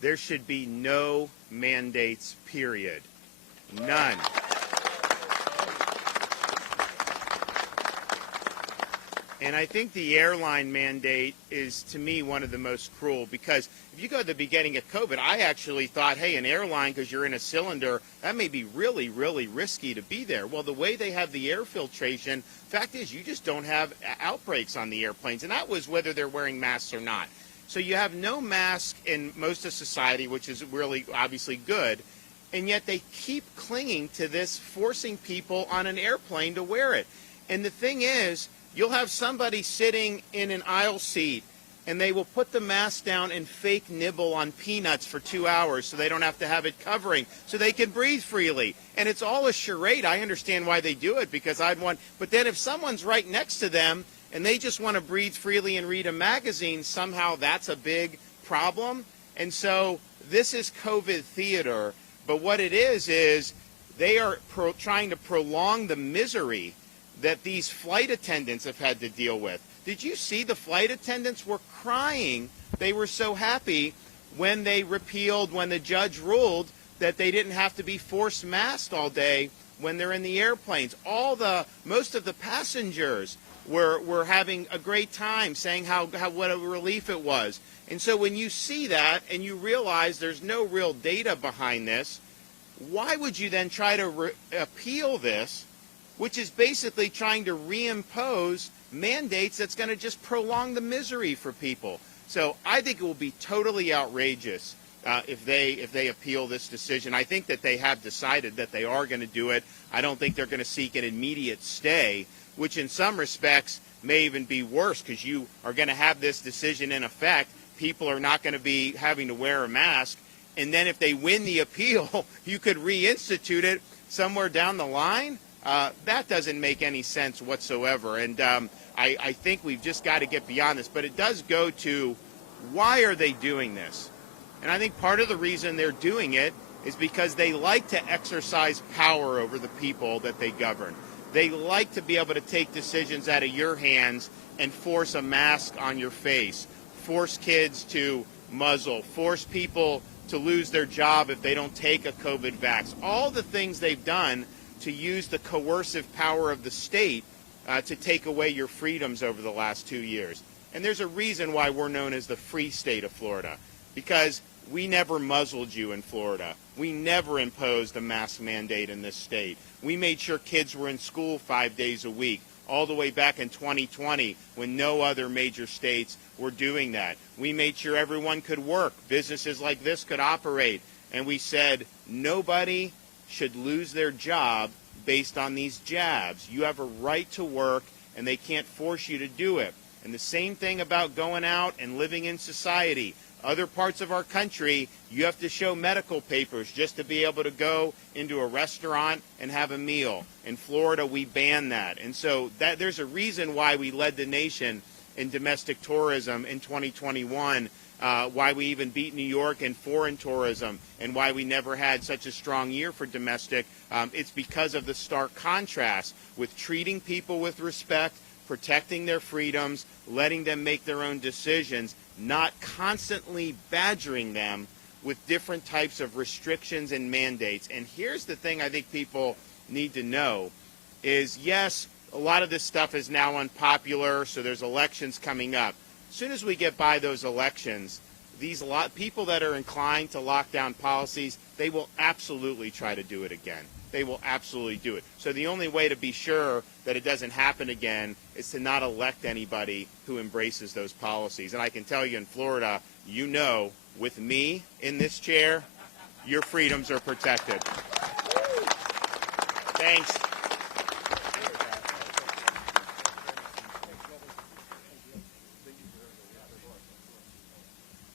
there should be no mandates, period. None. And I think the airline mandate is, to me, one of the most cruel, because if you go to the beginning of COVID, I actually thought, hey, an airline, because you're in a cylinder, that may be really, really risky to be there. Well, the way they have the air filtration, fact is you just don't have outbreaks on the airplanes, and that was whether they're wearing masks or not. So you have no mask in most of society, which is really obviously good, and yet they keep clinging to this, forcing people on an airplane to wear it. And the thing is, you'll have somebody sitting in an aisle seat, and they will put the mask down and fake nibble on peanuts for 2 hours so they don't have to have it covering, so they can breathe freely. And it's all a charade. I understand why they do it, because I'd want, but then if someone's right next to them and they just want to breathe freely and read a magazine, somehow that's a big problem. And so this is COVID theater, but what it is they are trying to prolong the misery that these flight attendants have had to deal with. Did you see the flight attendants were crying? They were so happy when they repealed, when the judge ruled that they didn't have to be forced masked all day when they're in the airplanes. Most of the passengers were having a great time, saying what a relief it was. And so when you see that and you realize there's no real data behind this, why would you then try to appeal this, which is basically trying to reimpose mandates that's going to just prolong the misery for people? So I think it will be totally outrageous if they appeal this decision. I think that they have decided that they are going to do it. I don't think they're going to seek an immediate stay, which in some respects may even be worse, because you are going to have this decision in effect. People are not going to be having to wear a mask. And then if they win the appeal, you could reinstitute it somewhere down the line. That doesn't make any sense whatsoever. And I think we've just got to get beyond this. But it does go to, why are they doing this? And I think part of the reason they're doing it is because they like to exercise power over the people that they govern. They like to be able to take decisions out of your hands and force a mask on your face, force kids to muzzle, force people to lose their job if they don't take a COVID vax. All the things they've done to use the coercive power of the state to take away your freedoms over the last 2 years. And there's a reason why we're known as the free state of Florida, because we never muzzled you in Florida. We never imposed a mask mandate in this state. We made sure kids were in school 5 days a week, all the way back in 2020 when no other major states were doing that. We made sure everyone could work, businesses like this could operate, and we said nobody should lose their job based on these jabs. You have a right to work, and they can't force you to do it. And the same thing about going out and living in society. Other parts of our country, you have to show medical papers just to be able to go into a restaurant and have a meal. In Florida, we ban that. And so there's a reason why we led the nation in domestic tourism in 2021, why we even beat New York in foreign tourism, and why we never had such a strong year for domestic. It's because of the stark contrast with treating people with respect, protecting their freedoms, letting them make their own decisions, not constantly badgering them with different types of restrictions and mandates. And here's the thing I think people need to know is, yes, a lot of this stuff is now unpopular, so there's elections coming up. As soon as we get by those elections, people that are inclined to lock down policies, they will absolutely try to do it again. They will absolutely do it. So the only way to be sure that it doesn't happen again is to not elect anybody who embraces those policies. And I can tell you in Florida, you know, with me in this chair, your freedoms are protected. Thanks.